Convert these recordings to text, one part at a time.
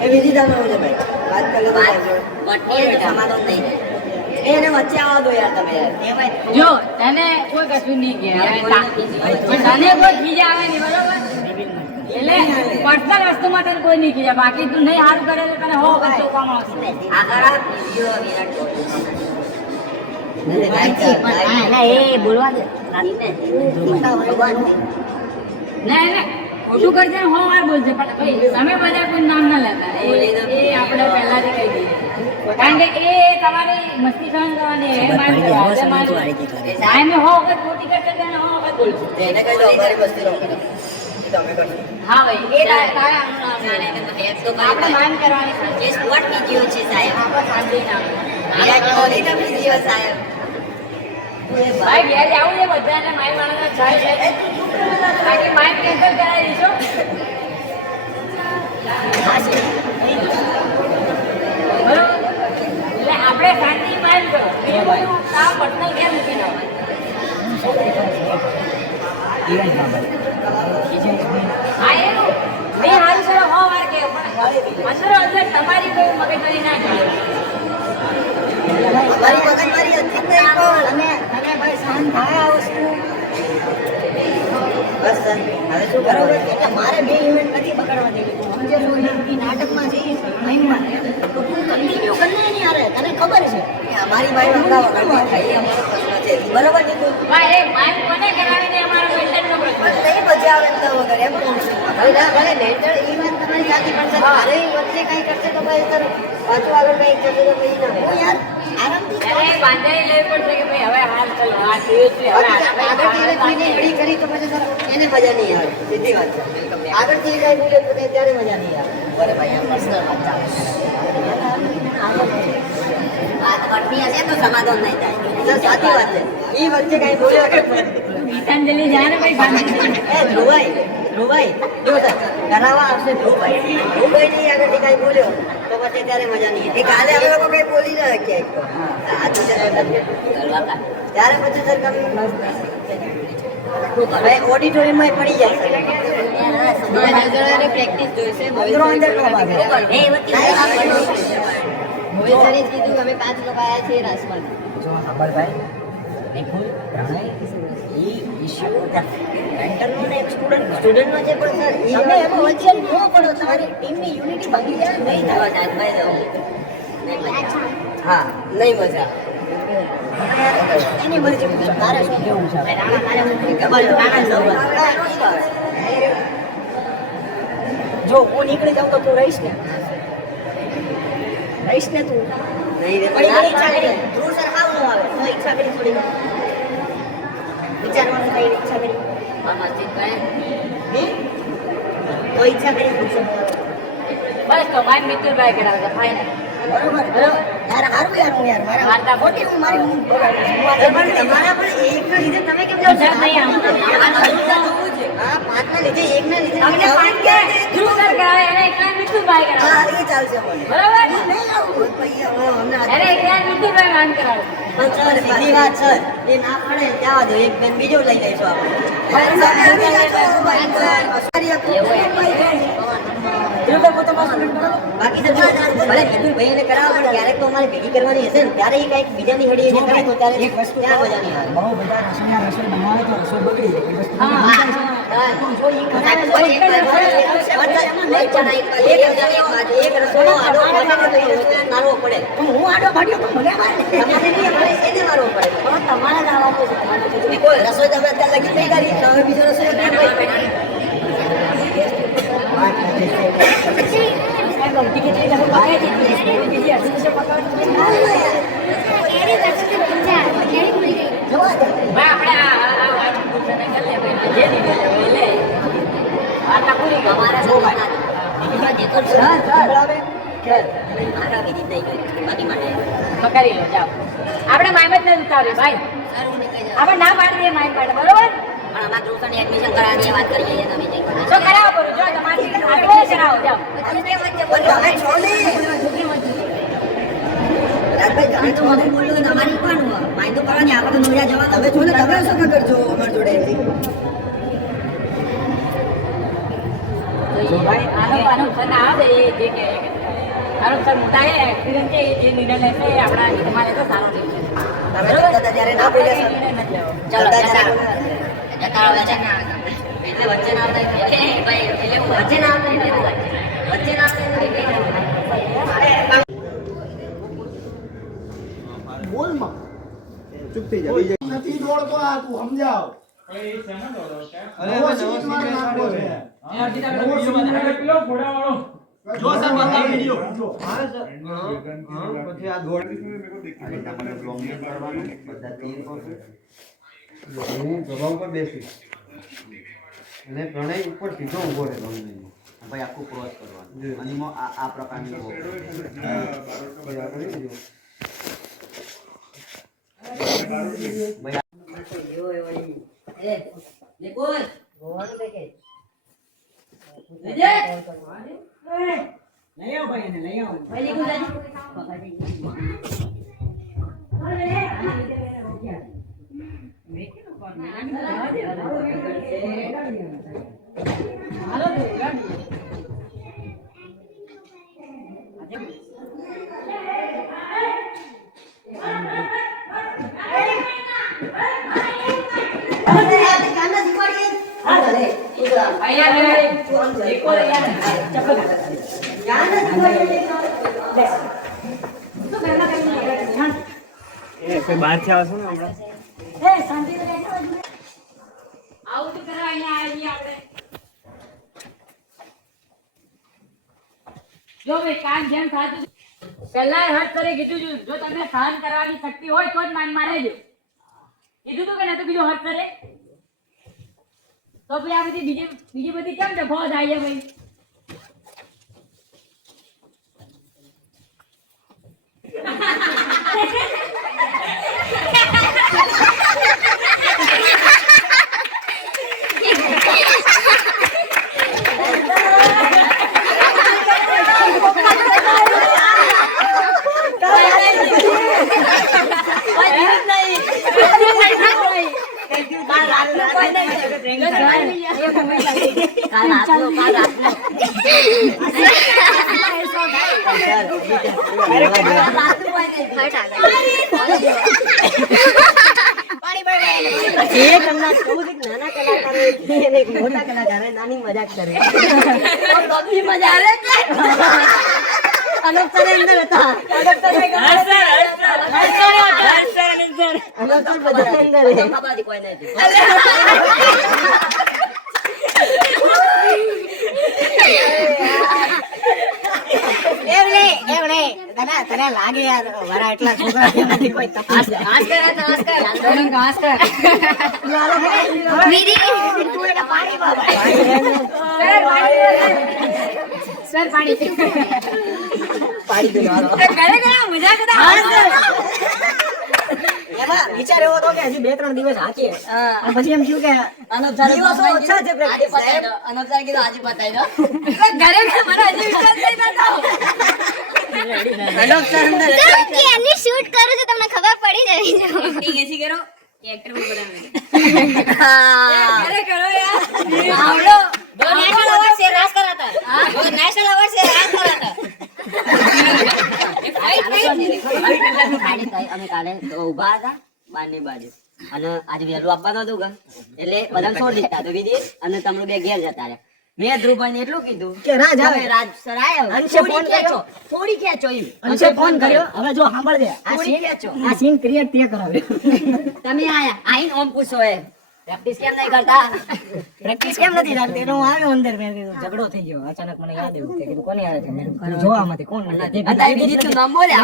એ વિધિતાનો છે ભાઈ વાત કરી લો બટ એ સમાધાન નહીં એને વચ્ચે આવવા દો યાર તમે યાર જો તને કોઈ કશું નહીં કે તને કોઈ ખીજા આવે નહીં બરોબર એટલે પર્સનલ વસ્તુમાં તને કોઈ નહીં ખીજા બાકી તું નહીં સારું કરે તો તને હો કશો કામ આવશે આ ખરા વિડિયો વિરાટ કોહલી એ બોલવા દે ના ખોટું કરજે હો વાર બોલજે પણ ભાઈ તમે બધા કોઈ નામ ના લેતા એ આપણે પહેલાથી કહી દઈએ કારણ કે એ તમારી મસ્તી સહન કરવાની એ માન સાહેબ હો વખત ખોટી કરશે તેને હો વખત બોલશે એને કહી દો અમારી મસ્તી નો કરો તમે કરશો હા ભાઈ એ તારા આપણે માન કરવાની છે જે સ્પોર્ટ વિડિયો છે સાહેબ આપણે સાંભળી નામ વિરાટ કોહલી નો વિડિયો સાહેબ ભાઈ ઘેર આવું છે બધાને માય માણસના ચાય છે બાકી માઇક કેન્સલ કરાવી દીધો એટલે આપણે શાંતિ માન કરો બીજું બધું કામ પર્સનલ કેમ મૂકી ના હા એનું મેં હારું સર હો વાર કે અંદર અંદર તમારી કોઈ મગજમારી ના કરે અમારી મગજમારી હતી જ નહીં પણ તમે ભાઈ શાંત થાય આ વસ્તુ બસ સર હવે શું કરવાનું એટલે મારે બે ઇવેન્ટ નથી બગાડવા દેવી સમજે છો એ નાટકમાં જઈ મહિમા તો તું કન્ટિન્યુ કરને નહીં આરે તને ખબર છે અમારી ભાઈ વગડા વગડવા થાય અમારો પ્રશ્ન છે બરાબર ને તું ભાઈ એ માઇક કોને કરાવીને અમારો વેલ્ડરનો પ્રશ્ન નહીં મજા આવે તો વગર એમ કહું છું હવે ના ભલે લેટર ઇવેન્ટ તમારી સાચી પણ સર મારે વચ્ચે કંઈ કરશે તો ભાઈ સર પાછું આગળ કંઈ કરશે તો પછી ના હું યાર આરામથી ત્યારે બાંધાઈ લેવી પડશે કે ભાઈ હવે હાલ ચાલો આ દિવસ છે હવે આગળથી કોઈને એડી કરી તો પછી સર એને મજા નહીં આવે સીધી વાત છે આગળથી કઈ બોલે તો ત્યારે મજા નહીં આવે બરે ભાઈ આ પર્સનલ વાત ચાલે વાત કરતી હશે તો સમાધાન નહીં થાય સાચી વાત છે એ વચ્ચે કઈ બોલ્યો ગીતાંજલિ જાય ને ભાઈ બાંધી એ ધ્રુવભાઈ જો સર કરાવવા આવશે ધ્રુવભાઈ ની આગળથી કઈ બોલ્યો તો પછી ત્યારે મજા નહીં એ કાલે અમે લોકો કઈ બોલી ના ક્યાંક તો ત્યારે પછી સર હવે ઓડિટોરિયમમાં પડી જાય પ્રેક્ટિસ જોઈશે કીધું અમે 5 લોકો આવ્યા છીએ રાસમાં જો ખબર ભાઈ નિકુલ પ્રણય ઈ ઇશ્યુ મેન્ટરનો ને સ્ટુડન્ટનો છે પણ સર ઈ તમે એમાં વચ્ચે ન પડો તમારી ટીમની યુનિટી ભાગી જાય નહીં થવા જાય ભાઈ હા નહીં મજા એની મરજી તારે શું કેવું છે જો હું નીકળી જાઉં તો તું રહીશ ને તું નહીં રે પણ ઈચ્છા કરી ધ્રુવ સર આવ ન આવે તો ઈચ્છા કરી થોડી વિચારવાનું કઈ ઈચ્છા કરી મસ્જિદ કરે તો ઈચ્છા કરી પૂછો બસ તો મારી મિત્રભાઈ કરાવે છે ફાઇનલ બરોબર યાર હારું યાર મારા વાર્તા ખોટી હું મારી હું પણ તમારા પણ એકના લીધે તમે કેમ જાવ નહીં હા પાંચના લીધે એકના લીધે અમને પાંચ કે ધ્રુવ સર કરાવે એને એકલા મિત્રભાઈ કરાવે હા એ ચાલશે પણ બરાબર નહીં આવું પૈયા અમને એને એકલા મિત્રભાઈ માન કરાવે પણ સર સીધી વાત સર એ ના પડે જવા દો એક બેન બીજો લઈ લઈશું બાકી તો ભલે મિતુલ ભાઈને કરાવો પણ ક્યારેક તો અમારે ભેગી કરવાની હશે ને ત્યારે એ કંઈક બીજાની હડી એને કરે તો ત્યારે એક વસ્તુ ત્યાં મજા નહીં આવે બહુ બધા રસોઈ બનાવે તો રસોઈ બગડી જાય એક રસોડો આડો મારવો પડે હું આડો ભાડ્યો તો મને મારે એને મારવો પડે તમારે જ આવવાનું છે કોઈ રસોઈ તમે અત્યારે લગી નહીં કરી હવે બીજો રસોઈ કરી લો જાઓ આપણે માઇમ જ નથી ઉતાર્યું ભાઈ આપણે ના પાડી દઈએ માઇમ પાડે બરોબર પણ અમારા ગ્રુપને એડમિશન કરાવવાની વાત કરીએ તમે જઈ તો કરાવો બોલો જો તમારી આટલો કરાવો જાઓ તમે છોડી રાજભાઈ તમે તો મને બોલ્યો કે તમારી પણ માઇન્ડ તો કરવાની આપણે તો નોયા જવા તમે છો ને તમે શું કરજો અમાર જોડે જો ભાઈ આનો ફોન આવે એ જે કે મારો સર મોટા એ એક્સપિરિયન્સ છે એ નિર્ણય લેશે એ આપણા હિતમાં લેતો સારો નિર્ણય. તમે જતા ત્યારે ના બોલ્યા સર. નિર્ણય નથી લેવો. ચાલો જતા રહો એટલે વચ્ચે ના આવતા ભાઈ એટલે વચ્ચે ના આવતા વચ્ચે ના આવતા બોલમાં ચૂપ થઈ જા નથી દોડતો આ તું સમજાવ અરે નવો સીટ મારે નાખવો છે નવો સીટ પેલો ફોડા વાળો જો સર બતાવ વિડિયો હા સર પછી આ દોડ અને તમારે બ્લોગિંગ કરવાનું બધા તીર પાસે હું ગવા ઉપર બેસીશ અને પ્રણય ઉપર સીધો ઊભો રહે ગમે ભાઈ આખું ક્રોસ કરવાનું અને આ પ્રકારની આવું તો કરવા અહીંયા આવીએ આપણે. જો ભાઈ કામ જેમ થતું પહેલા હટ કરે કીધું છું જો તમને સહન કરવાની શક્તિ હોય તો જ માન મારે જો કીધું તું કે ના તો બીજો હટ કરે તો પછી આ બધી બીજી બધી કેમ ડફો થાય છે ભાઈ. મોટા કલાકાર નાની મજાક કરે અનુપ સર અંદર હતા તને લાગે યાર વરા એટલા છોકરા નથી કોઈ તપાસ સર પાણી એમાં વિચાર એવો હતો કે હજી 2-3 દિવસ હાંકીએ અને પછી એમ થયું કે દિવસો ઓછા છે practice થાય. અનબસાર કીધું આજે બતાવી દો ઘરે મને હજી વિશ્વાસ નહીં થતો. એની શૂટ કરું છું તમને ખબર પડી જવી એક્ટિંગ એસી કરો એક્ટર में बनाने अरे करो यार आवड़ो दो नेशनल अवार्ड से रास करा था दो नेशनल अवार्ड से रास करा था અમે કાલે તો ઊભા હતા બારની બાજુ અને આજે વહેલું આપવાનું હતું કે એટલે બધા છોડી દીધા તો વિધિ અને તમે બે ઘેર જતા રહ્યા. મેં ધ્રુવભાઈ ને એટલું કીધું કે રાજ આવે રાજ સર આયા અંશે ફોન કર્યો થોડી ખેંચો એમ અંશે ફોન કર્યો હવે જો સાંભળજે આ સીન ખેંચો આ સીન ક્રિએટ તે કરાવ્યો તમે આયા આઈન ઓમ પૂછો એ પ્રેક્ટિસ કેમ નહીં કરતા પ્રેક્ટિસ કેમ નથી રાખતી એટલે હું આવ્યો અંદર મેં કીધું ઝઘડો થઈ ગયો અચાનક મને યાદ આવ્યું કે કીધું કોની આવે છે મેં કીધું જોવામાંથી કોણ અત્યારે બીજી તું નામ બોલે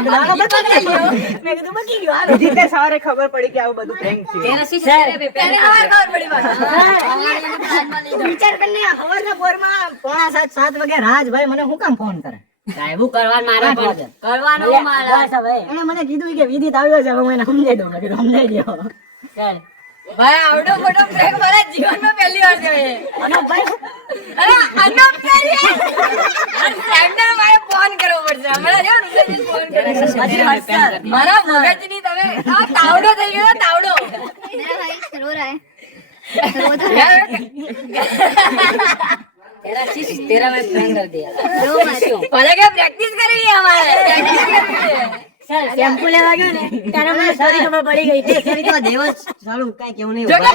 મેં કીધું બકી ગયો આ જીતે સવારે ખબર પડી કે આવું બધું prank છે तेरा सी तेरे पहले खबर पड़ी बात વિચાર કરીને સવારના પોરમાં 6:45-7 વાગે રાજભાઈ મને હું કામ ફોન કરે એવું કરવાનું મારે પણ કરવાનું મારે એને મને કીધું કે વિધિત આવ્યો છે હવે હું એને સમજાઈ દઉં મેં કીધું સમજાઈ દો ચાલ ભાઈ આવડો મોટો પ્રેમ મારા જીવનમાં પહેલી વાર થયો છે અને ભાઈ અરે અનપ કરી સેન્ટર મારે ફોન કરવો પડશે હમણાં જો રૂપિયા ફોન કરે મારા મગજની તમે આ તાવડો થઈ ગયો તાવડો मेरा भाई रो रहा है तेरा तेरा मैं प्रैंक कर दिया पहले क्या प्रैक्टिस करवी है हमारे प्रैक्टिस करवी है सर शैम्पू लेवा गयो ने ત્યારે મને સારી ખબર પડી ગઈ કે સરી તો દેવસ સારું કાઈ કેવું નહીં જો કે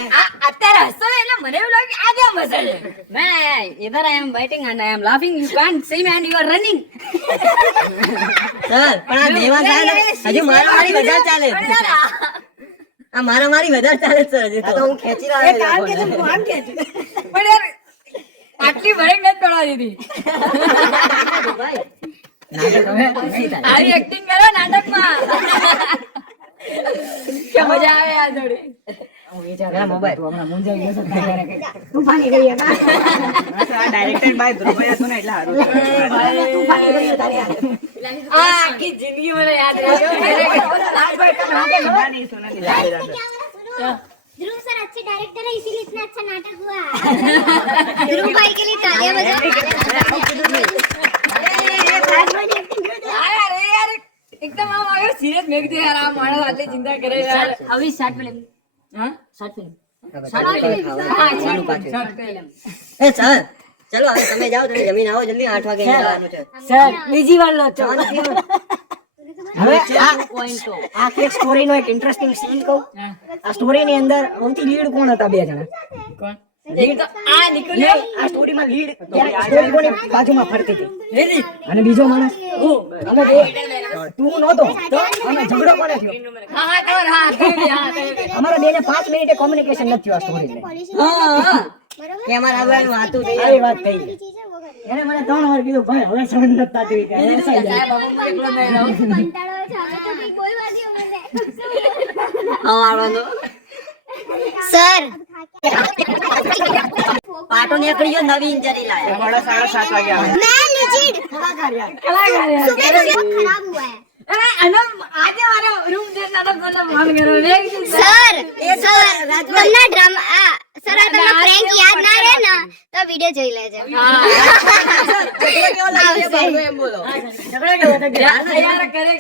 અત્યારે હસો ને એટલે મને એવું લાગે કે આ કેમ હસે છે मैं इधर I am waiting and I am laughing you can't see me and you are running sir પણ આ દેવા સાહેબ હજુ મારામારી વધારે ચાલે આ મારામારી વધારે ચાલે સર હજુ તો હું ખેંચી રહ્યો એ કામ કે તું આમ કે છે પણ યાર આટલી બ્રેક નથી પડવા દીધી ભાઈ નાટક હવે નહીં થાય આવી એક્ટિંગ કરો નાટકમાં કે મજા આવે આ જોડે મેરા મોબાઈલ તું હમણાં મુંજાઈ ગયો છે તું ફાની ગઈ હે ડાયરેક્ટેડ બાય ધ્રુવભાઈ હતું ને એટલે સારું તું ફાની ગઈ તારી આ આખી જિંદગી મને યાદ રહી ध्रुव सर अच्छे डायरेक्टर है इसीलिए इतना अच्छा नाटक हुआ ध्रुव भाई के लिए तालियां बजाओ अरे यार एकदम आम આવ્યો સિરિયસ મેક દે યાર આ માણસ આટલી ચિંતા કરે યાર હવે શોર્ટ ફિલ્મ હા શોર્ટ ફિલ્મ શોર્ટ ફિલ્મ એ સર ચલો હવે તમે જાઓ તમે જમીન આવો જલ્દી 8 વાગે જવાનું છે સર બીજી વાર લો છો હવે આ એક સ્ટોરીનો એક ઇન્ટરેસ્ટિંગ સીન કહું આ સ્ટોરીની અંદર સૌથી લીડ કોણ હતા બે જણા કોણ એક તો આ નીકળ્યો આ સ્ટોરીમાં લીડ સ્ટોરી કોની બાજુમાં ફરતી હતી અને બીજો માણસ અમે બે તું નહોતો તો અમે ઝઘડો કોને થયો હા હા ખબર હા અમારા બેને 5 મિનિટે કોમ્યુનિકેશન નથી થયું આ સ્ટોરીને હા કે અમારા આગળનું વાતું થઈ એ વાત કહી એને મને 3 વાર કીધું ભાઈ હવે સહન નથી થતી કે એને સહી જાય બાબુ એકલો નહીં રહું कंटाळो है जावे तो भी कोई बात नहीं मैंने આવવાનો સર પાટો નીકળી ગયો નવી ઇન્જરી લાયા બડા 7:30 વાગે આવે मैं लिजिड કલાકાર યાર सुबह से बहुत खराब हुआ है અરે અનમ આજે મારો રૂમ જે નાટક કરવાનો ફોન કર્યો રે सर તમને ડ્રામા સર આ તમને પ્રેન્ક યાદ ના રહે ને તો વિડિયો જોઈ લેજો હા ઝઘડો કેવો લાગ્યો એમ બોલો ઝઘડો કેવો યાર કરે